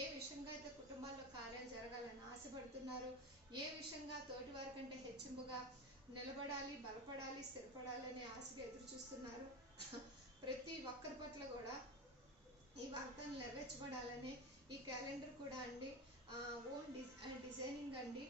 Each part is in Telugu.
ఏ విషయంగా అయితే కుటుంబాల్లో కార్యాలు జరగాలని ఆశపడుతున్నారో, ఏ విషయంగా తోటి వారి కంటే హెచ్చింపుగా నిలబడాలి, బలపడాలి, స్థిరపడాలనే ఆశగా ఎదురు చూస్తున్నారు. ప్రతి ఒక్కరి పట్ల కూడా ఈ వాగ్దానం నెరవేర్చబడాలని ఈ క్యాలెండర్ కూడా అండి ఓన్ డిజైనింగ్ అండి.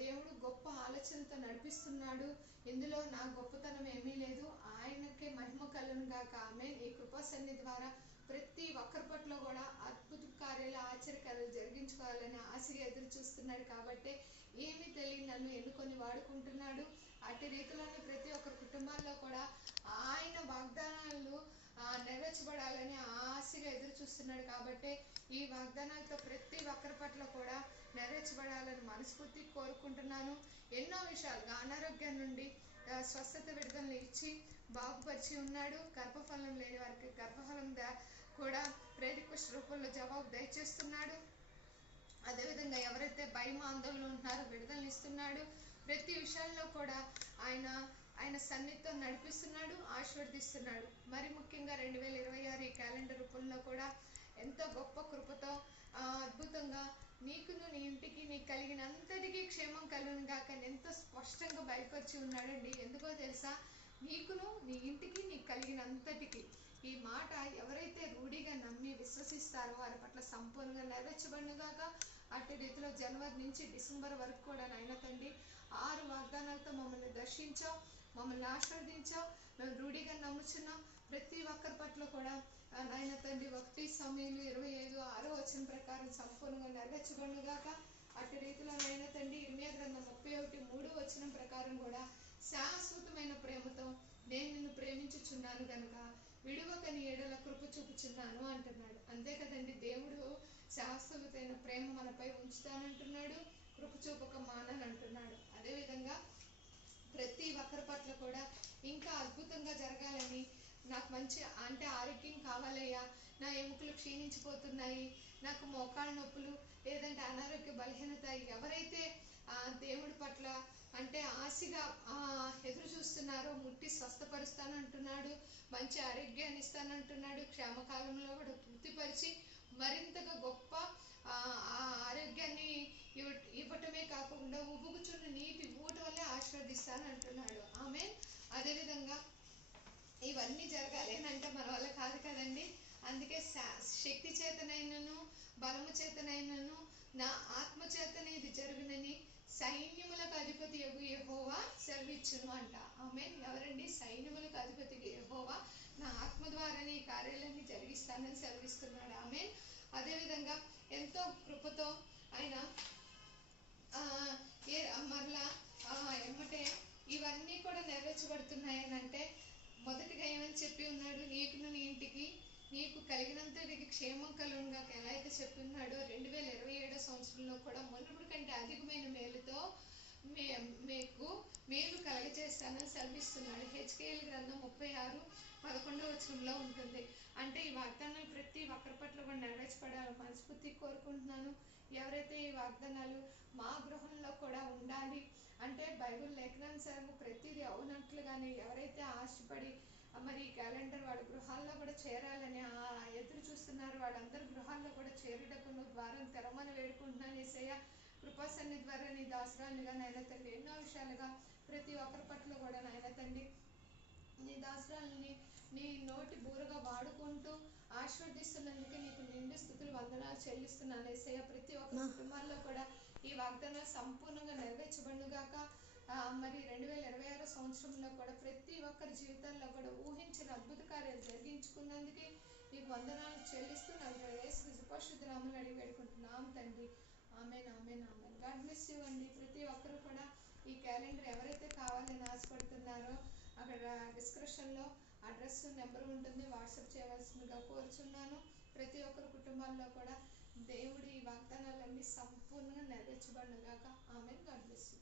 దేవుడు గొప్ప ఆలోచనతో నడిపిస్తున్నాడు. ఇందులో నా గొప్పతనం ఏమీ లేదు, ఆయనకే మహిమ కలుగును గాక. ఆమేన్. ఈ కృపా సన్నిధి ద్వారా ప్రతి ఒక్కరి పట్ల కూడా అద్భుత కార్యాలు, ఆశ్చర్యకార్యాలు జరిగించుకోవాలని ఆశగా ఎదురు చూస్తున్నాడు. కాబట్టి ఏమీ తెలియని నన్ను ఎన్నుకొని వాడుకుంటున్నాడు. అట్టి రీతిలోనే ప్రతి ఒక్కరి కుటుంబాల్లో కూడా ఆయన వాగ్దానాలు నెరవేర్చబడాలని ఆశగా ఎదురు చూస్తున్నాడు. కాబట్టి ఈ వాగ్దానాలతో ప్రతి ఒక్కరి పట్ల కూడా నెరవేర్చబడాలని మనస్ఫూర్తి కోరుకుంటున్నాను. ఎన్నో విషయాలుగా అనారోగ్యం నుండి స్వస్థత విడుదలను ఇచ్చి బాగుపరిచి ఉన్నాడు. గర్భఫలం లేని వారికి గర్భఫలం కూడా ప్రేర్ రిక్వెస్ట్ రూపంలో జవాబు దయచేస్తున్నాడు. అదేవిధంగా ఎవరైతే భయం ఆందోళన ఉంటున్నారో విడుదలను ఇస్తున్నాడు. ప్రతి విషయాల్లో కూడా ఆయన సన్నిధితో నడిపిస్తున్నాడు, ఆశీర్వదిస్తున్నాడు. మరి ముఖ్యంగా 2026 ఈ క్యాలెండర్ రూపంలో కూడా ఎంతో గొప్ప కృపతో అద్భుతంగా నీకును నీ ఇంటికి నీకు కలిగినంతటికీ క్షేమం కలుగును గాక ఎంతో స్పష్టంగా బయలుపరిచి ఉన్నాడండి. ఎందుకో తెలుసా? నీకును నీ ఇంటికి నీకు కలిగినంతటికి. ఈ మాట ఎవరైతే రూఢిగా నమ్మి విశ్వసిస్తారో వారి పట్ల సంపూర్ణంగా నెరవేర్చబడును గాక. అట్టి రీతిలో జనవరి నుంచి డిసెంబర్ వరకు కూడా నాయన తండ్రి 6 వాగ్దానాలతో మమ్మల్ని దర్శించావు, మమ్మల్ని ఆశీర్వదించావు. మేము రూఢిగా నమ్ముచున్నాం. ప్రతి ఒక్కరి పట్ల కూడా నాయన తండ్రి 1 సమయంలో 25:6 ప్రకారం సంపూర్ణంగా నెరవేర్చబడును గాక. అట్టి రీతిలో నాయన తండ్రి ఇర్మియా గ్రంథం 31:3 ప్రకారం కూడా శాశ్వతమైన ప్రేమతో నేను నిన్ను ప్రేమించుచున్నాను గనుక విడువక నీ ఎడల కృప చూపుచున్నాను అంటున్నాడు. అంతే కదండి, దేవుడు శాశ్వతమైన ప్రేమ మనపై ఉంచుతానంటున్నాడు, కృప చూపక మాననంటున్నాడు. అదేవిధంగా ప్రతి ఒక్కరి పట్ల కూడా ఇంకా అద్భుతంగా జరగాలని, నాకు మంచి ఆరోగ్యం కావాలయ్యా, నా ఎముకలు క్షీణించిపోతున్నాయి, నాకు మోకాళ్ళ నొప్పులు లేదంటే అనారోగ్య బలహీనత, ఎవరైతే దేవుడి పట్ల ఆశగా ఎదురు చూస్తున్నారో ముట్టి స్వస్థపరుస్తానంటున్నాడు, మంచి ఆరోగ్యాన్ని ఇస్తానంటున్నాడు. క్షేమకాలంలో కూడా తృప్తిపరిచి మరింతగా గొప్ప ఆరోగ్యాన్ని ఇవ్వటమే కాకుండా ఉబుకుచున్న నీటి ఊట వల్లే ఆశీర్వదిస్తానంటున్నాడు. ఆమె అదేవిధంగా ఇవన్నీ జరగాలి అంటే మన వల్ల కాదు కదండి. అందుకే శక్తి చేతనైనను బలము చేతనైనను నా ఆత్మ చేతనే ఇది జరుగునని సైన్యములకు అధిపతి యెహోవా సెలవిచ్చును అంట. ఆమె ఎవరండి? సైన్యములకు అధిపతి యెహోవా నా ఆత్మ ద్వారానే ఈ కార్యాలన్నీ జరిగిస్తానని సెలవిస్తున్నాడు. ఆమె అదేవిధంగా ఎంతో కృపతో ఆయన మరలా ఏమంటే ఇవన్నీ కూడా నెరవేర్చబడుతున్నాయని అంటే మొదటిగా ఏమని చెప్పి ఉన్నాడు? నీకును నీ ఇంటికి నీకు కలిగినంతటికి క్షేమం కలుగును గాక. ఎలా అయితే చెప్పి ఉన్నాడో 2027 సంవత్సరంలో కూడా మునుపటి కంటే అధికమైన మేలుతో మీకు మేలు కలగజేస్తానని సెలవిస్తున్నాడు. హెచ్కేఎల్ గ్రంథం 36:11 ఉంటుంది. అంటే ఈ వాగ్దానాలు ప్రతి ఒక్కరి పట్ల కూడా నెరవేర్చబడాలని మనస్ఫూర్తి కోరుకుంటున్నాను. ఎవరైతే ఈ వాగ్దానాలు మా గృహంలో కూడా ఉండాలి అంటే బైబిల్ లేఖనానుసారం ప్రతిదీ అవునట్లుగానే ఎవరైతే ఆశపడి మరి క్యాలెండర్ వాళ్ళ గృహాల్లో కూడా చేరాలని ఎదురు చూస్తున్నారు, వాళ్ళందరి గృహాల్లో కూడా చేరుటకు ద్వారం తెరమని వేడుకుంటున్నాను. యేసయ్య కృపా సన్నిధి ద్వారా నీ దాసురాలుగా నాయన తండ్రి ఎన్నో విషయాలుగా ప్రతి ఒక్కరి పట్ల కూడా నాయన తండ్రి నీ దాసురాలని నీ నోటి బూరగా వాడుకుంటూ ఆశీర్వదిస్తున్నందుకే నీకు నిండు స్థుతులు వందనాలు చెల్లిస్తున్నాను. యేసయ్య ప్రతి ఒక్క కుటుంబాల్లో కూడా ఈ వాగ్దానాలు సంపూర్ణంగా నెరవేర్చబడుగాక. మరి 2026 సంవత్సరంలో కూడా ప్రతి ఒక్కరి జీవితాల్లో కూడా ఊహించిన అద్భుత కార్యాలు జరిగించుకున్నందుకే నీకు వందనాలు చెల్లిస్తూ నాకు యేసు పరిశుద్ధ నామమున అడిగి వేడుకుంటున్నాం తండ్రి. ఆమేన్, ఆమేన్, ఆమేన్. గాడ్ బ్లెస్ యూ అండి. ప్రతి ఒక్కరు కూడా ఈ క్యాలెండర్ ఎవరైతే కావాలని ఆశపడుతున్నారో అక్కడ డిస్క్రిప్షన్లో అడ్రస్ నెంబర్ ఉంటుంది, వాట్సాప్ చేయవలసిందిగా కోరుచున్నాను. ప్రతి ఒక్కరి కుటుంబాల్లో కూడా దేవుడి ఈ వాగ్దానాలన్నీ సంపూర్ణంగా నెరవేర్చబడును గాక. ఆమేన్. God bless you.